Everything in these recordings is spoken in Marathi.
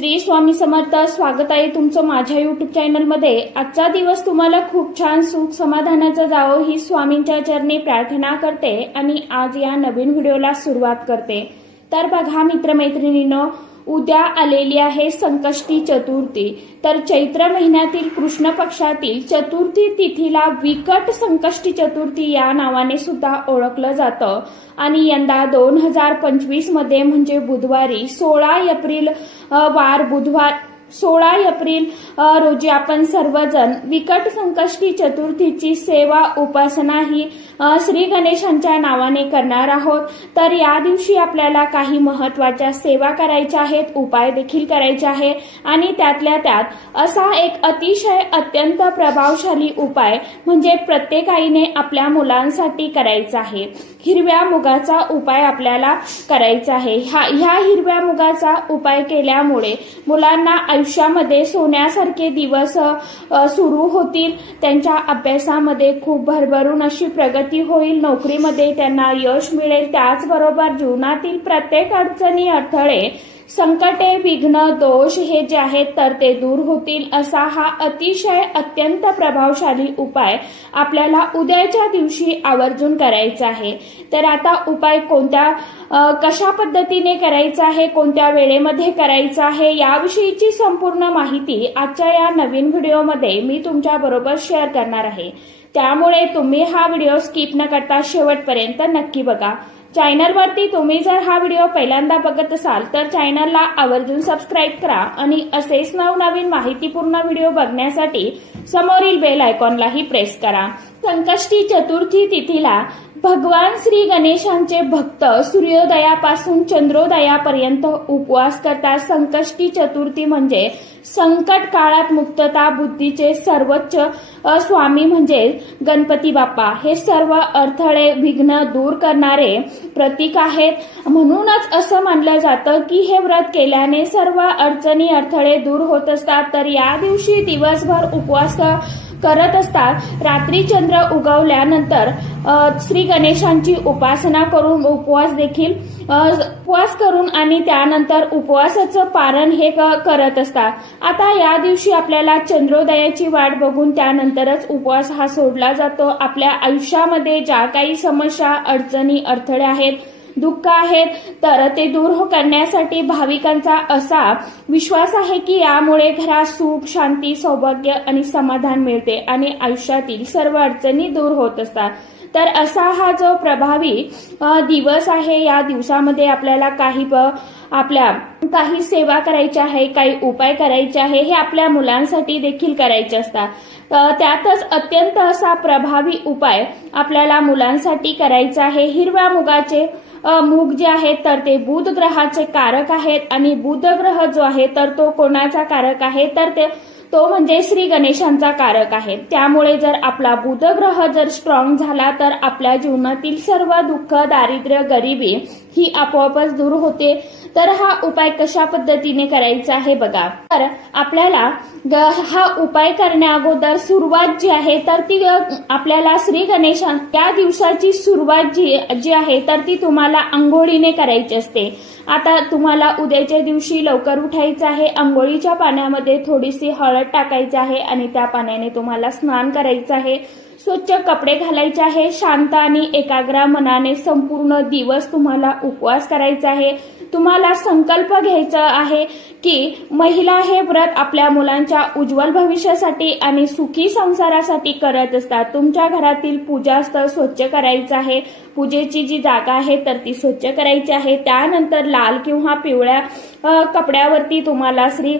श्री स्वामी समर्थ. स्वागत आहे तुमचं माझ्या युट्यूब चॅनलमध्ये. आजचा दिवस तुम्हाला खूप छान सुख समाधानाचा जावो ही स्वामींच्या चरणी प्रार्थना करते आणि आज या नवीन व्हिडिओला सुरुवात करते. तर बघा मित्रमैत्रिणींनो, उद्या आलेली आहे संकष्टी चतुर्थी. तर चैत्र महिन्यातील कृष्ण पक्षातील चतुर्थी तिथीला विकट संकष्टी चतुर्थी या नावाने सुद्धा ओळखलं जातं आणि यंदा 2025 मध्ये म्हणजे बुधवारी 16 एप्रिल वार बुधवार 16 एप्रिल रोजी आपण सर्वजण विकट संकष्टी चतुर्थीची सेवा उपासना ही श्री गणेशांच्या नावाने करणार आहोत. तर या दिवशी आपल्याला काही महत्त्वाच्या सेवा करायच्या आहेत, उपाय देखील करायचे आहे आणि त्यातल्या त्यात असा एक अतिशय अत्यंत प्रभावशाली उपाय म्हणजे प्रत्येक आईने आपल्या मुलांसाठी करायचा आहे. हिरव्या मुगाचा उपाय आपल्याला करायचा आहे. ह्या हिरव्या मुगाचा उपाय केल्यामुळे मुलांना आयुष्यामध्ये सोन्यासारखे दिवस सुरू होतील. त्यांच्या अभ्यासामध्ये खूप भरभरून अशी प्रगती होईल, नोकरीमध्ये त्यांना यश मिळेल. त्याचबरोबर जीवनातील प्रत्येक अडचणी, अडथळे, संकटे, विघ्न, दोष हे जे आहेत तर ते दूर होतील. असा हा अतिशय अत्यंत प्रभावशाली उपाय आपल्याला उद्याच्या दिवशी आवर्जून करायचा आहे. तर आता उपाय कशा पद्धतीने करायचा आहे, कोणत्या वेळेमध्ये करायचा आहे याविषयीची संपूर्ण माहिती आजच्या या नवीन व्हिडिओमध्ये मी तुमच्या बरोबर शेअर करणार आहे. त्यामुळे तुम्ही हा व्हिडिओ स्किप न करता शेवटपर्यंत नक्की बघा. चॅनलवरती तुम्ही जर हा व्हिडिओ पहिल्यांदा बघत असाल तर चॅनलला आवर्जून सबस्क्राईब करा आणि असेच नवनवीन माहितीपूर्ण व्हिडिओ बघण्यासाठी समोरील बेल आयकॉनलाही प्रेस करा. संकष्टी चतुर्थी तिथीला भगवान श्री गणेशांचे भक्त सूर्योदयापासून चंद्रोदयापर्यंत उपवास करतात. संकष्टी चतुर्थी म्हणजे संकट काळात मुक्तता बुद्धीचे सर्वोच्च स्वामी म्हणजे गणपती बाप्पा हे सर्व अडथळे विघ्न दूर करणारे प्रतीक आहेत. म्हणूनच असं मानलं जातं की हे व्रत केल्याने सर्व अडचणी अडथळे दूर होत असतात. तर या दिवशी दिवसभर उपवास करत असतात. रात्री चंद्र उगवल्यानंतर श्री गणेशांची उपासना करून उपवास करून आणि त्यानंतर उपवासाचं पारण हे करत असतात. आता या दिवशी आपल्याला चंद्रोदयाची वाट बघून त्यानंतरच उपवास हा सोडला जातो. आपल्या आयुष्यामध्ये ज्या काही समस्या, अडचणी, अडथळे आहेत, दुःख आहेत तर ते दूर करण्यासाठी भाविकांचा असा विश्वास आहे की यामुळे घरात सुख, शांती, सौभाग्य आणि समाधान मिळते आणि आयुष्यातील सर्व अडचणी दूर होत असतात. तर असा हा जो प्रभावी दिवस आहे, या दिवसामध्ये आपल्याला काही सेवा करायची आहे, काही उपाय करायचे आहे, हे आपल्या मुलांसाठी देखील करायचे असतात. त्यातच अत्यंत असा प्रभावी उपाय आपल्याला मुलांसाठी करायचा आहे. हिरव्या मुगाचे मूग जे आहेत तर ते बुध ग्रहाचे कारक आहेत आणि बुध ग्रह जो आहे तर तो कोणाचा कारक आहे तर तो म्हणजे श्री गणेशांचा कारक आहे. त्यामुळे जर आपला बुध ग्रह जर स्ट्रॉंग झाला तर आपल्या जीवनातील सर्व दुःख, दारिद्र्य, गरिबी ही आपोआपच दूर होते. तर हा उपाय कशा पद्धतीने करायचा आहे बघा. तर आपल्याला हा उपाय करण्या अगोदर सुरुवात जी आहे तर ती आपल्याला श्री गणेशा या दिवसाची सुरुवात जी आहे तर ती तुम्हाला आंघोळीने करायची असते. आता तुम्हाला उद्याच्या दिवशी लवकर उठायचं आहे. आंघोळीच्या पाण्यामध्ये थोडीशी हळद टाकायची आहे आणि त्या पाण्याने तुम्हाला स्नान करायचं आहे. स्वच्छ कपडे घालायचे आहे. शांत आणि एकाग्र मनाने संपूर्ण दिवस तुम्हाला उपवास करायचा आहे. तुम्हाला संकल्प घ्यायचा आहे की महिला हे व्रत आपल्या मुलांच्या उज्ज्वल भविष्यासाठी आणि सुखी संसारासाठी करत असतात. तुमच्या घरातील पूजास्थळ स्वच्छ करायचं आहे. पूजेची जी जागा आहे तर ती स्वच्छ करायची आहे. त्यानंतर लाल किंवा पिवळ्या कपड्यावरती तुम्हाला श्री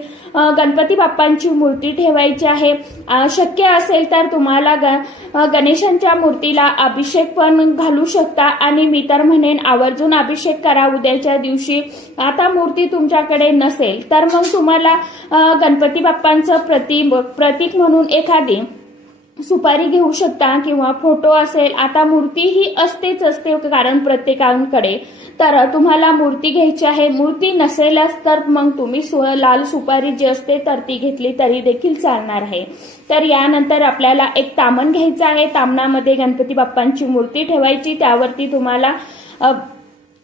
गणपती बाप्पांची मूर्ती ठेवायची आहे. शक्य असेल तर तुम्हाला गणेशांच्या मूर्तीला अभिषेक पण घालू शकता आणि मी तर म्हणेन आवर्जून अभिषेक करा उद्याच्या दिवशी. आता मूर्ती तुमच्याकडे नसेल तर मग तुम्हाला गणपती बाप्पांचं प्रतीक म्हणून एखादी सुपारी घेऊ शकता किंवा फोटो असेल. आता मूर्ती ही असते कारण प्रत्येकाकडे. तर तुम्हाला मूर्ती घ्यायची आहे. मूर्ती नसेलच तर मग तुम्ही लाल सुपारी जी असते तर ती घेतली तरी देखील चालणार आहे. तर यानंतर आपल्याला एक तामण घ्यायचं आहे. तामणामध्ये गणपती बाप्पांची मूर्ती ठेवायची. त्यावरती तुम्हाला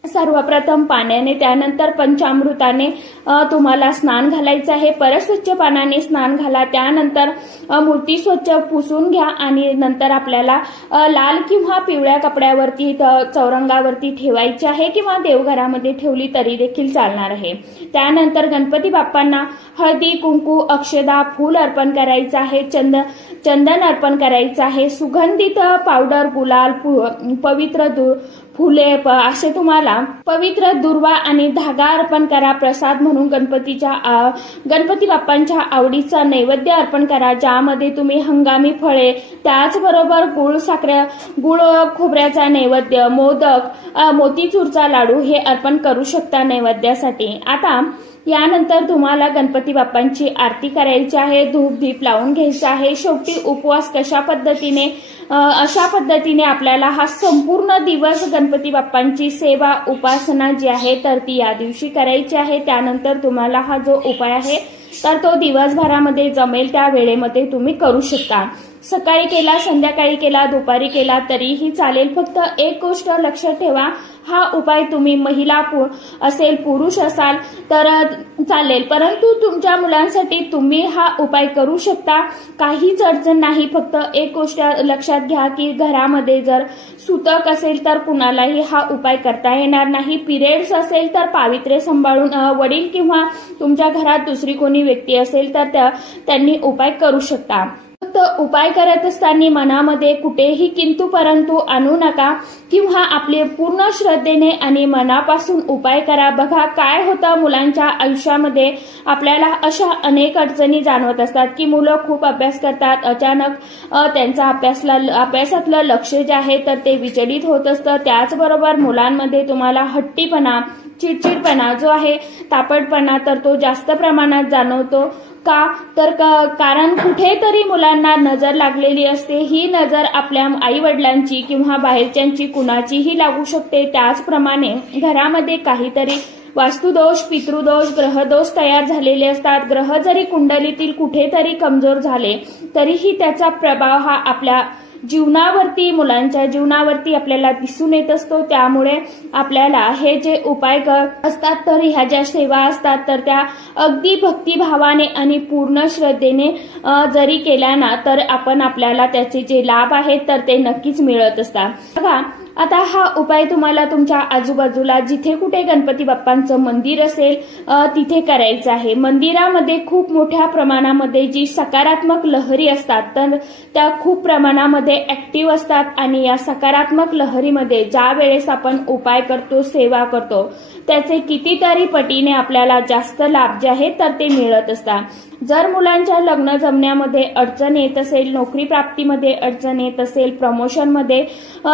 सर्वप्रथम पाण्याने, त्यानंतर पंचामृताने तुम्हाला स्नान घालायचं आहे. परत स्वच्छ पाण्याने स्नान घाला. त्यानंतर मूर्ती स्वच्छ पुसून घ्या आणि नंतर आपल्याला लाल किंवा पिवळ्या कपड्यावरती चौरंगावरती ठेवायची आहे किंवा देवघरामध्ये ठेवली तरी देखील चालणार आहे. त्यानंतर गणपती बाप्पांना हळदी, कुंकू, अक्षदा, फूल अर्पण करायचं आहे. चंदन अर्पण करायचं आहे. सुगंधित पावडर, गुलाल, पवित्र फुले असे तुम्हाला पवित्र दुर्वा आणि धागा अर्पण करा. प्रसाद म्हणून गणपती बाप्पांच्या आवडीचा नैवेद्य अर्पण करा, ज्यामध्ये तुम्ही हंगामी फळे, त्याचबरोबर गुळ खोबऱ्याचा नैवेद्य, मोदक, मोतीचूरचा लाडू हे अर्पण करू शकता नैवेद्यासाठी. आता यानंतर तुम्हाला गणपती बाप्पांची आरती करायची आहे. धूप दीप लावून घ्यायचा आहे. शेवटी उपवास अशा पद्धतीने आपल्याला हा संपूर्ण दिवस गणपती बाप्पांची सेवा, उपासना जी आहे तर ती या दिवशी करायची आहे. त्यानंतर तुम्हाला हा जो उपाय आहे तर तो दिवसभरामध्ये जमेल त्या वेळेमध्ये तुम्ही करू शकता. सकाळी केला, संध्याकाळी केला, दुपारी केला तरीही चालेल. फक्त एक गोष्ट लक्षात ठेवा, हा उपाय तुम्ही महिला असेल, पुरुष असाल तर चालेल, परंतु तुमच्या मुलांसाठी तुम्ही हा उपाय करू शकता. काहीच अडचण नाही. फक्त एक गोष्ट लक्षात घ्या की घरामध्ये जर सुतक असेल तर कुणालाही हा उपाय करता येणार नाही. पिरियड्स असेल तर पावित्र्य सांभाळून वडील किंवा तुमच्या घरात दुसरी कोणी व्यक्ती असेल तर त्यांनी उपाय करू शकता. फक्त उपाय करत असताना मनामध्ये कुठेही किंतु परंतु आणू नका किंवा आपले पूर्ण श्रद्धेने आणि मनापासून उपाय करा. बघा काय होतं, मुलांच्या आयुष्यामध्ये आपल्याला अशा अनेक अडचणी जाणवत असतात की मुलं खूप अभ्यास करतात, अचानक त्यांचा अभ्यासातलं लक्ष जे आहे तर ते विचलित होत असतं. त्याचबरोबर मुलांमध्ये तुम्हाला हट्टीपणा, चिडचिडपणा जो आहे, तापटपणा तर तो जास्त प्रमाणात जाणवतो. का तर कारण कुठेतरी मुलांना नजर लागलेली असते. ही नजर आपल्या आई वडिलांची किंवा बाहेरच्यांची कुणाचीही लागू शकते. त्याचप्रमाणे घरामध्ये काहीतरी वास्तुदोष, पितृदोष, ग्रहदोष तयार झालेले असतात. ग्रह जरी कुंडलीतील कुठेतरी कमजोर झाले तरीही त्याचा प्रभाव हा आपल्या जीवनावरती, मुलांच्या जीवनावरती आपल्याला दिसून येत असतो. त्यामुळे आपल्याला हे जे उपाय असतात तर ह्या ज्या सेवा असतात तर त्या अगदी भक्तिभावाने आणि पूर्ण श्रद्धेने जरी केल्या ना तर आपल्याला त्याचे जे लाभ आहेत तर ते नक्कीच मिळत असतात. बघा आता हा उपाय तुम्हाला तुमच्या आजूबाजूला जिथे कुठे गणपती बाप्पांचं मंदिर असेल तिथे करायचं आहे. मंदिरामध्ये खूप मोठ्या प्रमाणामध्ये जी सकारात्मक लहरी असतात तर त्या खूप प्रमाणामध्ये ऍक्टिव्ह असतात आणि या सकारात्मक लहरीमध्ये ज्या वेळेस आपण उपाय करतो, सेवा करतो, त्याचे कितीतरी पटीने आपल्याला जास्त लाभ जे आहेत तर ते मिळत असतात. जर मुलांच्या लग्न जमण्यामध्ये अडचण येत असेल, नोकरी प्राप्तीमध्ये अडचण येत असेल, प्रमोशनमध्ये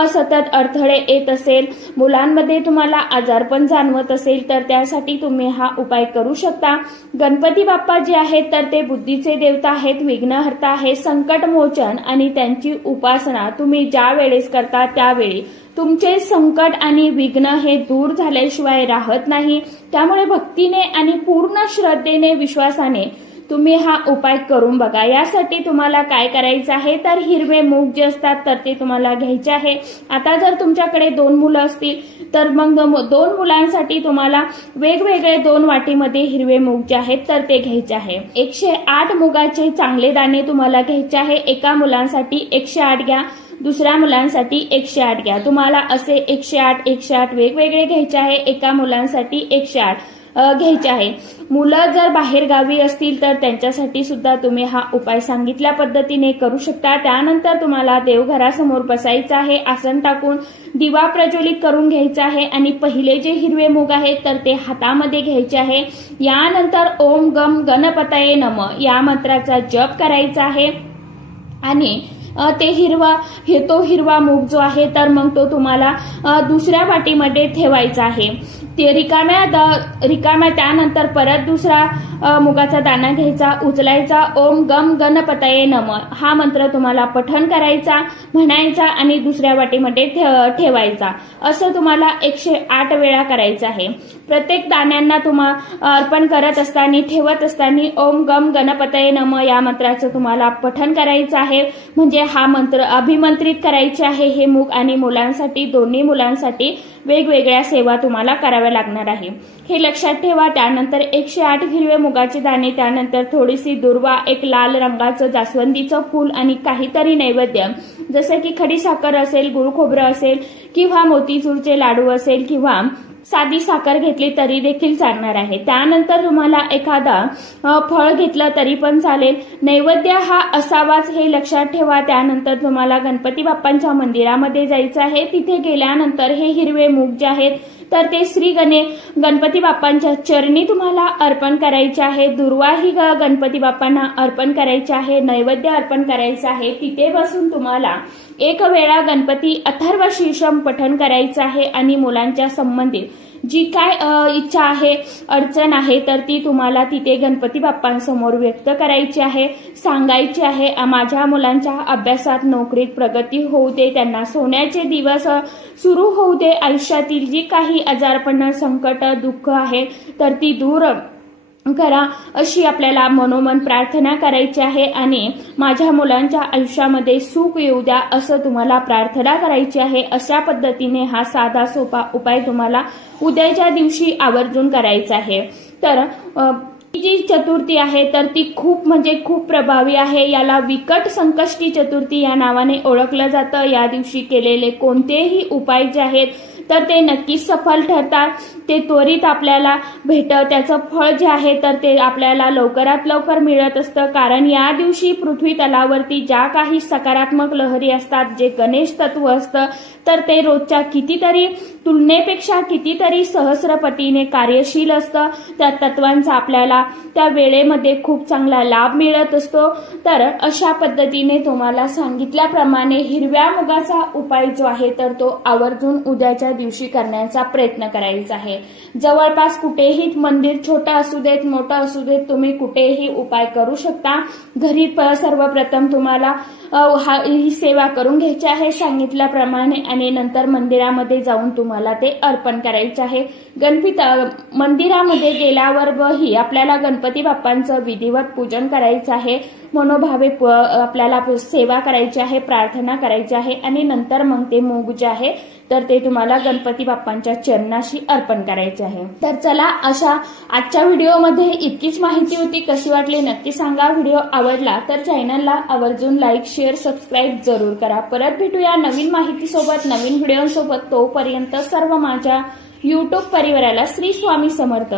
सतत अडथळे येत असेल, मुलांमध्ये तुम्हाला आजारपण जाणवत असेल तर त्यासाठी तुम्ही हा उपाय करू शकता. गणपती बाप्पा जे आहेत तर ते बुद्धीचे देवता आहेत, विघ्नहर्ता आहेत, संकटमोचन आणि त्यांची उपासना तुम्ही ज्या वेळेस करता त्यावेळी तुमचे संकट आणि विघ्न हे दूर झाल्याशिवाय राहत नाही. त्यामुळे भक्तीने आणि पूर्ण श्रद्धेने, विश्वासाने तुम्ही हा उपाय करून बघा. यासाठी तुम्हाला काय करायचं आहे तर हिरवे मूग जे असतात तर ते तुम्हाला घ्यायचे आहे. आता जर तुमच्याकडे 2 मुलं असतील तर मग 2 मुलांसाठी तुम्हाला वेगवेगळे 2 वाटीमध्ये हिरवे मूग जे आहेत तर ते घ्यायचे आहे. 108 मुगाचे चांगले दाणे तुम्हाला घ्यायचे आहे. एका मुलांसाठी 108 घ्या, दुसऱ्या मुलांसाठी 108 घ्या. तुम्हाला असे 108 वेगवेगळे घ्यायचे आहे. एका मुलांसाठी 108 घ्यायचे आहे. मुलं जर बाहेर गावी असतील तर त्यांच्यासाठी सुद्धा तुम्ही हा उपाय सांगितल्या पद्धतीने करू शकता. त्यानंतर तुम्हाला देवघरासमोर बसायचं आहे, आसन टाकून दिवा प्रज्वलित करून घ्यायचा आहे आणि पहिले जे हिरवे मूग आहेत तर ते हातामध्ये घ्यायचे आहे. यानंतर ओम गम गणपतये नमः या मंत्राचा जप करायचा आहे आणि तो हिरवा मूग जो आहे तर मग तो तुम्हाला दुसऱ्या वाटीमध्ये ठेवायचा आहे. ते रिकाम्या त्यानंतर परत दुसरा मुगाचा दाणा घ्यायचा, उचलायचा, ओम गम गणपतये नमः हा मंत्र तुम्हाला पठण करायचा, म्हणायचा आणि दुसऱ्या वाटीमध्ये ठेवायचा. असं तुम्हाला 108 वेळा करायचं आहे. प्रत्येक दाण्यांना अर्पण करत असताना, ठेवत असताना ओम गम गणपतये नमः या मंत्राचं तुम्हाला पठण करायचं आहे. म्हणजे हा मंत्र अभिमंत्रित करायचे आहे हे मूग आणि मुलांसाठी दोन्ही मुलांसाठी वेगवेगळ्या सेवा तुम्हाला कराव्या लागणार आहे हे लक्षात ठेवा। त्यानंतर 108 हिरवे मुगाचे दाणे, त्यानंतर थोडीशी दुर्वा, एक लाल रंगाचं जास्वंदीचं फूल आणि काहीतरी नैवेद्य जसे की खडी साखर असेल, गुळ खोबरं असेल किंवा मोतीचूरचे लाडू असेल किंवा साधी साखर घेतली तरी देखील चालणार आहे। त्यानंतर तुम्हाला एखादा फळ घेतलं तरी पण चालेल। नैवेद्य हा असावाच हे लक्षात ठेवा। त्यानंतर तुम्हाला गणपती बाप्पांच्या मंदिरामध्ये जायचं आहे। तिथे गेल्यानंतर हे हिरवे मूग जे आहेत तर ते श्री गणपती बाप्पांच्या चरणी तुम्हाला अर्पण करायचे आहे। दुर्वाही गणपती बाप्पांना अर्पण करायचे आहे, नैवेद्य अर्पण करायचं आहे। तिथे बसून तुम्हाला एक वेळा गणपती अथर्व शीर्षम पठण करायचं आहे आणि मुलांच्या संबंधित जी काय इच्छा आहे, अडचण आहे तर ती तुम्हाला तिथे गणपती बाप्पांसमोर व्यक्त करायची आहे, सांगायची आहे। माझ्या मुलांच्या अभ्यासात नोकरीत प्रगती होऊ दे, त्यांना सोन्याचे दिवस सुरू होऊ दे, आयुष्यातील जी काही आजारपण, संकट, दुःख आहे तर ती दूर करा अशी आपल्याला मनोमन प्रार्थना करायची आहे आणि माझ्या मुलांच्या आयुष्यामध्ये सुख येऊ द्या असं तुम्हाला प्रार्थना करायची आहे। अशा पद्धतीने हा साधा सोपा उपाय तुम्हाला उद्याच्या दिवशी आवर्जून करायचा आहे। तर जी चतुर्थी आहे तर ती खूप म्हणजे खूप प्रभावी आहे। याला विकट संकष्टी चतुर्थी या नावाने ओळखलं जातं। या दिवशी केलेले कोणतेही उपाय जे आहेत तर ते नक्कीच सफल ठरतात, ते त्वरित आपल्याला भेटतं, त्याचं फळ जे आहे तर ते आपल्याला लवकरात लवकर मिळत असतं। कारण या दिवशी पृथ्वी तलावरती ज्या काही सकारात्मक लहरी असतात, जे गणेश तत्व असतं तर ते रोजच्या कितीतरी तुलनेपेक्षा कितीतरी सहस्रपटीने कार्यशील असतं। त्या तत्वांचा आपल्याला त्या वेळेमध्ये खूप चांगला लाभ मिळत असतो। तर अशा पद्धतीने तुम्हाला सांगितल्याप्रमाणे हिरव्या मुगाचा उपाय जो आहे तर तो आवर्जून उद्याच्या दिवशी करण्याचा प्रयत्न करायचा आहे। जवळपास कुठेही मंदिर छोटं असू देत मोठं असू देत तुम्ही कुठेही उपाय करू शकता। घरी सर्वप्रथम तुम्हाला ही सेवा करून घ्यायची आहे सांगितल्याप्रमाणे आणि नंतर मंदिरामध्ये जाऊन तुम्हाला ते अर्पण करायचे आहे। मंदिरामध्ये गेल्यावरही आपल्याला गणपती बाप्पांचं विधिवत पूजन करायचं आहे, मनोभावे आपल्याला सेवा करायची आहे, प्रार्थना करायची आहे आणि नंतर मग ते मूग जे आहे तर ते तुम्हाला गणपती बाप्पांच्या चरणाशी अर्पण करायचे आहे। तर चला अशा आजच्या व्हिडिओमध्ये इतकीच माहिती होती। कशी वाटली नक्की सांगा। व्हिडिओ आवडला तर चॅनलला आवर्जून लाईक, शेअर, सबस्क्राईब जरूर करा। परत भेटूया नवीन माहितीसोबत, नवीन व्हिडिओसोबत। तोपर्यंत सर्व माझ्या YouTube परिवाराला श्री स्वामी समर्थ।